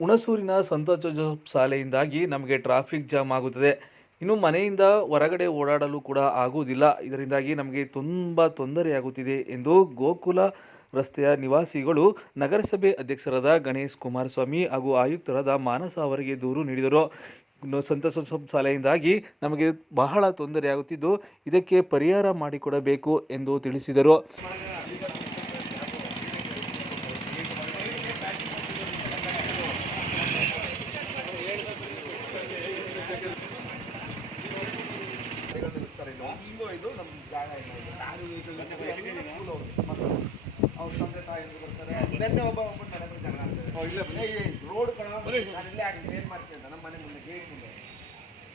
ಹುಣಸೂರಿನ ಸಂತ ಜೋಸೆಫ್ ಶಾಲೆಯಿಂದಾಗಿ ನಮಗೆ traffic jam ಆಗುತ್ತದೆ. ಇನ್ನು ಮನೆಯಿಂದ ಹೊರಗಡೆ ಓಡಾಡಲು ಕೂಡ ಆಗುವುದಿಲ್ಲ. ಇದರಿಂದಾಗಿ ನಮಗೆ ತುಂಬ ತೊಂದರೆಯಾಗುತ್ತಿದೆ ಎಂದು ಗೋಕುಲ ರಸ್ತೆಯ ನಿವಾಸಿಗಳು, ನಗರಸಭೆ ಅಧ್ಯಕ್ಷರಾದ ಗಣೇಶ್ ಕುಮಾರಸ್ವಾಮಿ ಹಾಗೂ ಆಯುಕ್ತರಾದ ಮಾನಸ ಅವರಿಗೆ ದೂರು ನೀಡಿದರು. ಸಂತ ಜೋಸೆಫ್ ಶಾಲೆಯಿಂದಾಗಿ ನಮಗೆ ಬಹಳ ತೊಂದರೆಯಾಗುತ್ತಿದ್ದು ಇದಕ್ಕೆ ಪರಿಹಾರ ಮಾಡಿಕೊಡಬೇಕು ಎಂದು ತಿಳಿಸಿದರು ಹಿಂಗೋ ಇದು ನಮ್ಮ ಜಾಗ ಅವ್ರ ತಂದೆ ತಾಯಿ ಬರ್ತಾರೆ ನೆನ್ನೆ ಒಬ್ಬ ಒಬ್ಬ ನಡೆದ್ರೆ ಜಗಳ ಆಗ್ತದೆ ರೋಡ್ ಕಣ ನಾನು ಇಲ್ಲೇ ಆಗಿ ಏನ್ ಮಾಡ್ತೀನಿ ಅಂತ ನಮ್ಮ ಮನೆ ಮುಂದೆ ಗೇಟ್ ಮುಂದೆ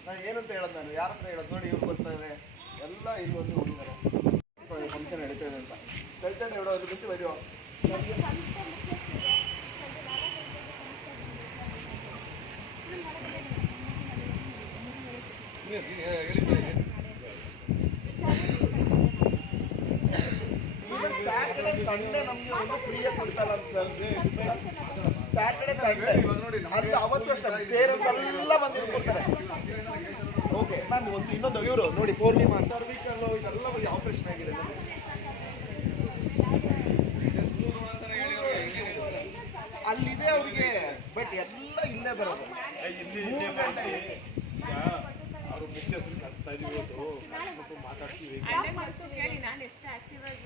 ನಾನು ಏನಂತ ಹೇಳೋದು ನಾನು ಯಾರ ಹತ್ರ ಹೇಳೋದು ನೋಡಿ ಇವ್ರು ಬರ್ತಾರೆ ಎಲ್ಲ ಇಲ್ಲಿ ಒಂದು ಹೋಗಿದ್ದಾರೆ ಫಂಕ್ಷನ್ ನಡೀತಾ ಇದೆ ಅಂತ ಕಳ್ತಂಡು ಹೇಳೋ ಅದು ಬಿಟ್ಟು ಬರೆಯೋ ಸ್ಯಾಟರ್ಡೆ ಸಂಡೇ ನಮಗೆ ಒಂದು ಫ್ರೀಯಾಗಿ ಕೊಡ್ತಾರ ಸರ್ ಸ್ಯಾಟರ್ಡೆ ಸಂಡೇ ಅದು ಅವತ್ತು ಅಷ್ಟೇ ಪೇರೆಂಟ್ಸ್ ಎಲ್ಲ ಬಂದು ಕೊಡ್ತಾರೆ. ಓಕೆ ನಾನು ಒಂದು ಇನ್ನೊಂದು ಇವರು ನೋಡಿ ಪೂರ್ಣಿಮಾ ಸರ್ವಿಕಲ್ಲು ಇದೆಲ್ಲ ಆಪರೇಷನ್ ಆಗಿದೆ ಅಲ್ಲಿದೆ ಅವ್ರಿಗೆ ಬಟ್ ಎಲ್ಲ ಇಲ್ಲೇ ಬರೋದು.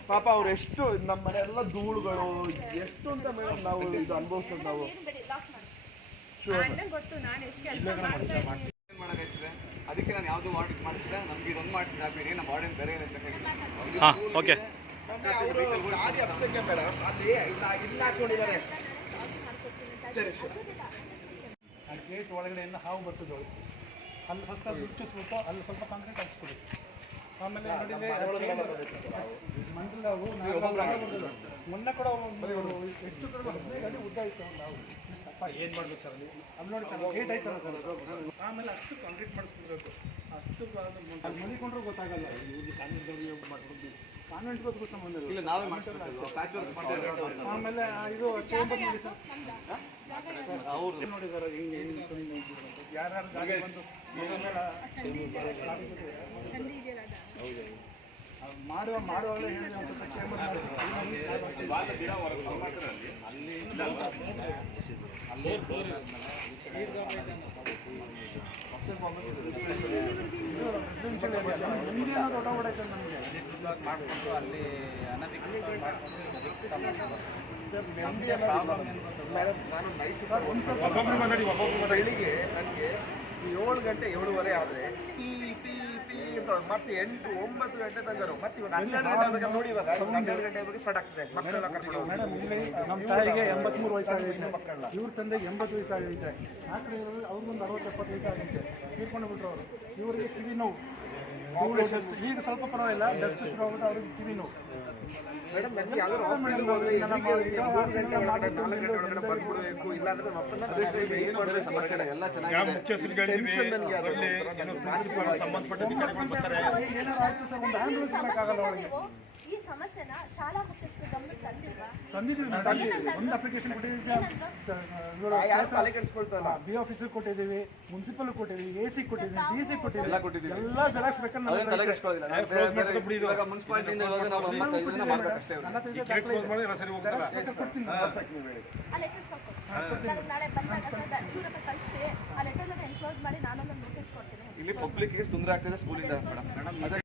ಪಾಪ ಅವ್ರು ಎಷ್ಟು ನಮ್ಮ ಮನೆ ಎಲ್ಲ ಧೂಳುಗಳು ಎಷ್ಟು ಅಂತ ಮೇಡಮ್ ನಾವು ಇದು ಅನುಭವಿಸೋದು ನಾವು? ಅದಕ್ಕೆ ನಾನು ಯಾವ್ದು ವಾರ್ಡ್ ಮಾಡಿಸಿದೆ ನಮ್ಗೆ ಇದೊಂದು ಮಾಡ್ತೀನಿ. ಬೇರೆ ನಮ್ಮ ವಾರ್ಡನ್ ಬೇರೆ ಏನಂತ ಹೇಳಿ. ಹಾಂ ಓಕೆ ಗಾಡಿ ಮೇಡಮ್ ಅಲ್ಲಿ ಇಲ್ಲ ಇಲ್ಲ ಹಾಕೊಂಡಿದ್ದಾರೆ. ಸರಿ ಸರಿ ಆ ಗೇಟ್ ಒಳಗಡೆಯಿಂದ ಹಾವು ಬರ್ತದೆ? ಅಲ್ಲಿ ಫಸ್ಟ್ ಅದು ಮುಚ್ಚಿಸ್ಬಿಟ್ಟು ಅಲ್ಲಿ ಸ್ವಲ್ಪ ಕಾಂಕ್ರೀಟ್ ಹಾಕ್ಸ್ಕೊಡಿ ಆಮೇಲೆ ಹಾವು ಮೊನ್ನೆ ಕೂಡ ಒಂದು ಹೆಚ್ಚು ಅಡಿ ಉದ್ದ ಇತ್ತು ನಾವು ಏನು ಮಾಡ್ಬೇಕು ಸರ್ ಅಲ್ಲಿ ಅಲ್ಲಿ ನೋಡಿ ಸರ್ ಏಟ್ ಆಯ್ತಲ್ಲ ಸರ್ ಆಮೇಲೆ ಅಷ್ಟು ಕಾಂಕ್ರೀಟ್ ಮಾಡಿಸ್ಬಿಡ್ಬೇಕು ಅಷ್ಟು ಅದು ಅಲ್ಲಿ ಮನಿಕೊಂಡ್ರೂ ಗೊತ್ತಾಗಲ್ಲ ಇಲ್ಲಿ ಕಾನ್ವೆಂಟ್ ಮಾಡ್ಕೊಂಡು ಕಾನ್ವೆಂಟ್ ಗೊತ್ತಿಗೂ ಸಂಬಂಧ ಇಲ್ಲ ನಾವೇ ಮಾಡ್ತಾರೆ ಆಮೇಲೆ ಇದು ಚೇಂಬರ್ ನೋಡಿ ಸರ್ ಅವ್ರು ನೋಡಿದಾರೆ ಹಿಂಗೆ ಹಿಂಗೆ ಗಾಡಿ ಬಂದು ಅದು ಮಾಡುವ ಮಾಡುವಾಗಲೇ ಅಲ್ಲಿ. ಒಂದು ಸ್ವಲ್ಪ ಚೇಂಬರ್ ಮುಂದೆ ದೊಡ್ಡ ಹೊಡೆಯುತ್ತೆ ನಮಗೆ. ಸರ್ ನೆಮ್ಮದಿ ನಾನು ನೈಟ್ ಬೆಳಿಗ್ಗೆ ನನಗೆ ಏಳು ಗಂಟೆ ಏಳುವರೆ ಆದರೆ ಪಿ ಪಿ ಪಿ ಅಂತ ಮತ್ತೆ ಎಂಟು ಒಂಬತ್ತು ಗಂಟೆ ತನಕ ಮತ್ತೆ ಇವಾಗ ಹನ್ನೆರಡು ಗಂಟೆ ಬೇಕಾದ್ರೆ ನೋಡಿ ಇವಾಗ ಹನ್ನೆರಡು ಗಂಟೆ ಬಗ್ಗೆ ಸ್ಟಾರ್ಟ್ ಆಗ್ತದೆ ಮಕ್ಕಳೆಲ್ಲ ಕರ್ಕೊಂಡು ಹೋಗಿ. ಮೇಡಮ್ ಇಲ್ಲಿ ನಮ್ಮ ತಾಯಿಗೆ ಎಂಬತ್ಮೂರು ವಯಸ್ಸಾಗೈತೆ ಇವ್ರ ತಂದೆಗೆ ಎಂಬತ್ತು ವಯಸ್ಸಾಗೈತೆ ಕಡೆ ಅವ್ರಿಗೊಂದು ಅರವತ್ತು ಎಪ್ಪತ್ತು ವಯಸ್ಸಾಗೈತೆ ತೀರ್ಕೊಂಡು ಬಿಟ್ರು ಅವರು. ಇವರಿಗೆ ಕಿವಿ ನೋವು. ಈಗ ಸ್ವಲ್ಪ ಪರವಾಗಿಲ್ಲ ಡಸ್ಟ್ ಶುರು ಆಗ್ಬಿಟ್ಟು ಅವ್ರಿಗೆ ಕಿವಿ ನೋವು. ಮೇಡಮ್ ನನಗೆ ಯಾವ್ದಾದ್ರು ಹಾಸ್ಪಿಟಲ್ ಹೋದ್ರೆ ಇಲ್ಲಿಗೆ ಅವ್ರಿಗೆ ಮೂರು ಗಂಟೆ ಒಳಗಡೆ ನಾಲ್ಕು ಗಂಟೆ ಒಳಗಡೆ ಬಂದ್ಬಿಡ್ಬೇಕು ಇಲ್ಲಾಂದ್ರೆ ಮಕ್ಕಳನ್ನ ಏನು ಮಾಡಿದ್ರೆ ಸಮಸ್ಯೆ ಎಲ್ಲ ಚೆನ್ನಾಗಿದೆ. ಟೆನ್ಷನ್ ನನಗೆ ಅದು ನನಗೆ ಸಂಬಂಧಪಟ್ಟ ಏನಾದ್ರು ಆಯ್ತು ಸರ್ ಒಂದು ಆಂಬುಲೆನ್ಸ್ ಬರೋಕ್ಕಾಗಲ್ಲ ಅವರಿಗೆ? ಸಮಸ್ಯೆನ ಶಾಲಾ ಮುಖ್ಯಸ್ಥರ ಗಮನಕ್ಕೆ ತಂದಿಲ್ವಾ? ತಂದಿದ್ದೀವಿ ತಂದಿದ್ದೀವಿ. ಒಂದು ಅಪ್ಲಿಕೇಶನ್ ಕೊಟ್ಟಿದ್ದೀವಿ. ಯಾರು ತಲೆ ಕೆಡಿಸ್ಕೊಳ್ತಾರಲ್ಲ ಬಿ ಆಫೀಸರ್ ಕೊಟ್ಟಿದ್ದೀವಿ ಮುನ್ಸಿಪಲ್ ಕೊಟ್ಟಿದ್ದೀವಿ ಎ ಸಿ ಕೊಟ್ಟಿದ್ದೀವಿ ಡಿ ಸಿ ಕೊಟ್ಟಿದ್ದೀವಿ. ಎಲ್ಲ ಜೆರಾಕ್ಸ್ ಬೇಕಾದ್ರೆ ಕೆಡಿಸ್ಕೊಳ್ಳೋದಿಲ್ಲ. ನಾವು ಬೇರೆ- ಬೇರೆ- ಇವಾಗ. ಮುನ್ಸಿಪಾಲಿಟಿಯಿಂದ ಇವಾಗ ನಾವು ಇದನ್ನ ಬೇಕಾದ್ರೆ ಆ ಲೆಟರ್ಸ್ ನಾಳೆ ಬಂದಾಗ ಕಳಿಸಿ. ಆ ಲೆಟರ್ನ ಎನ್ಕ್ಲೋಸ್ ಮಾಡಿ ನೋಟಿಸ್ ಕೊಡ್ತೀನಿ. ಇಲ್ಲಿ ಪಬ್ಲಿಕ್ಗೆ ತೊಂದರೆ ಆಗ್ತಿದೆ ಸ್ಕೂಲಿಂದ ಮೇಡಮ್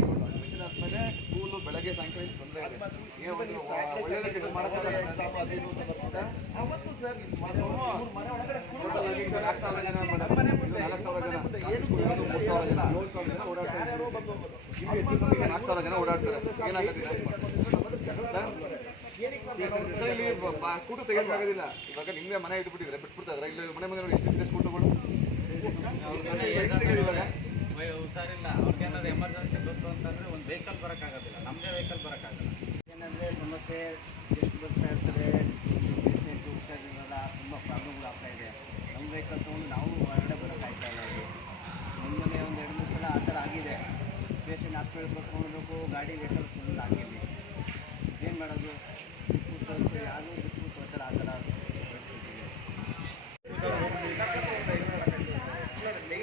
ಆದ್ಮೇಲೆ ಸ್ಕೂಲು ಬೆಳಗ್ಗೆ ಸಾಯಂಕಾಲ ತೊಂದರೆ ಇದೆ ನಾಲ್ಕು ಸಾವಿರ ಜನ ಮನೆ ಇದು ನಾಲ್ಕು ಸಾವಿರ ಜನ ಸ್ಕೂಲ್ ಇದು ಮೂರು ಸಾವಿರ ಜನ ಏಳು ಓಡಾಡ್ತಾರೆ ಇಲ್ಲಿ ಹೆಚ್ಚು ನಾಲ್ಕು ಸಾವಿರ ಜನ ಓಡಾಡ್ತಾರೆ ಏನಾಗುತ್ತೆ ಸ್ಕೂಟರ್ ತೆಗಿಯೋಕ್ಕಾಗೋದಿಲ್ಲ ಇವಾಗ ನಿಮ್ಗೆ ಮನೆ ಇದ್ಬಿಟ್ಟಿದ್ರೆ ಬಿಟ್ಬಿಡ್ತಾರೆ ಇಲ್ಲ ಮನೆ ಮುಂದೆ ನೋಡಿ ಎಷ್ಟು ಸ್ಕೂಟರ್ಗಳು ಇವಾಗ ಹುಷಾರಿಲ್ಲ ಅವ್ರಿಗೆ ಅವ್ರಿಗೇನಾದ್ರು ಎಮರ್ಜೆನ್ಸಿ ಬಂತು ಅಂತಂದರೆ ಒಂದು ವೆಹಿಕಲ್ ಬರೋಕ್ಕಾಗೋದಿಲ್ಲ. ನಮ್ಮದೇ ವೆಹಿಕಲ್ ಬರೋಕ್ಕಾಗಲ್ಲ. ಏನಂದರೆ ಸಮಸ್ಯೆ ಎಷ್ಟು ಬರ್ತಾ ಇರ್ತದೆ ಪೇಷಂಟು ಹುಷಾರಿರಲ್ಲ ತುಂಬ ಪ್ರಾಬ್ಲಮ್ಗಳು ಆಗ್ತಾ ಇದೆ. ನಮ್ಮ ವೆಹಿಕಲ್ ತೊಗೊಂಡು ನಾವು ಹೊರಗಡೆ ಬರೋಕ್ಕಾಗ್ತಾ ಇಲ್ಲ ಮೊನ್ನೆ ಒಂದು ಎರಡು ಮೂರು ಸಲ ಆ ಥರ ಆಗಿದೆ. ಪೇಷಂಟ್ ಹಾಸ್ಪಿಟಲ್ ಕರ್ಕೊಂಡ್ಬೇಕು ಗಾಡಿ ವೆಹಿಕಲ್